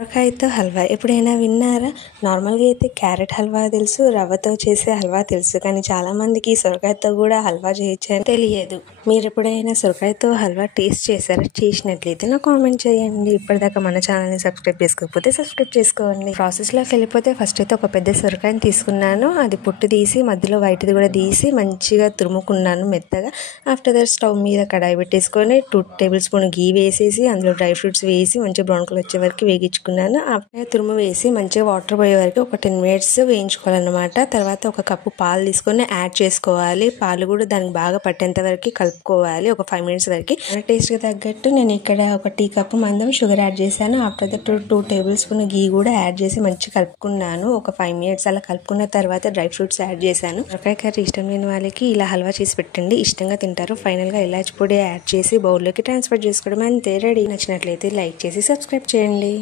సొరకాయతో హల్వా ఎప్పుడైనా విన్నారా? నార్మల్గా అయితే క్యారెట్ హల్వా తెలుసు, రవ్వతో చేసే హల్వా తెలుసు, కానీ చాలా మందికి సొరకాయతో కూడా హల్వా చేయొచ్చని తెలియదు. మీరు ఎప్పుడైనా సొరకాయతో హల్వా టేస్ట్ చేశారా? చేసినట్లయితే నాకు కామెంట్ చేయండి. ఇప్పటిదాకా మన ఛానల్ని సబ్స్క్రైబ్ చేసుకోకపోతే సబ్స్క్రైబ్ చేసుకోండి. ప్రాసెస్లోకి వెళ్ళిపోతే ఫస్ట్ అయితే ఒక పెద్ద సొరకాయని తీసుకున్నాను. అది పొట్టు తీసి మధ్యలో వైట్ది కూడా తీసి మంచిగా తురుముకున్నాను మెత్తగా. ఆఫ్టర్ దట్ స్టవ్ మీద కడాయి పెట్టేసుకొని 2 టేబుల్ స్పూన్ గీ వేసేసి అందులో డ్రై ఫ్రూట్స్ వేసి మంచిగా బ్రౌన్ కలర్ వచ్చే వరకు వేగించుకున్నాను. తురుము వేసి మంచిగా వాటర్ పోయే వరకు ఒక 10 మినిట్స్ వేయించుకోవాలన్నమాట. తర్వాత ఒక కప్పు పాలు తీసుకొని యాడ్ చేసుకోవాలి. పాలు కూడా దానికి బాగా పట్టేంత వరకు కలుపుకోవాలి ఒక 5 మినిట్స్ వరకు. టేస్ట్కి తగ్గట్టు నేను ఇక్కడ ఒక టీ కప్పు మందం షుగర్ యాడ్ చేశాను. ఆఫ్టర్ దట్ 2 టేబుల్ స్పూన్ గీ కూడా యాడ్ చేసి మంచిగా కలుపుకున్నాను. ఒక 5 మినిట్స్ అలా కలుపుకున్న తర్వాత డ్రై ఫ్రూట్స్ యాడ్ చేశాను. సొరకాయ కర్రీ ఇష్టం లేని వాళ్ళకి ఇలా హల్వా చేసి పెట్టండి, ఇష్టంగా తింటారు. ఫైనల్గా ఇలాచి పొడి యాడ్ చేసి బౌల్లోకి ట్రాన్స్ఫర్ చేసుకోవడం అంతే, రెడీ. నచ్చినట్లయితే లైక్ చేసి సబ్స్క్రైబ్ చేయండి.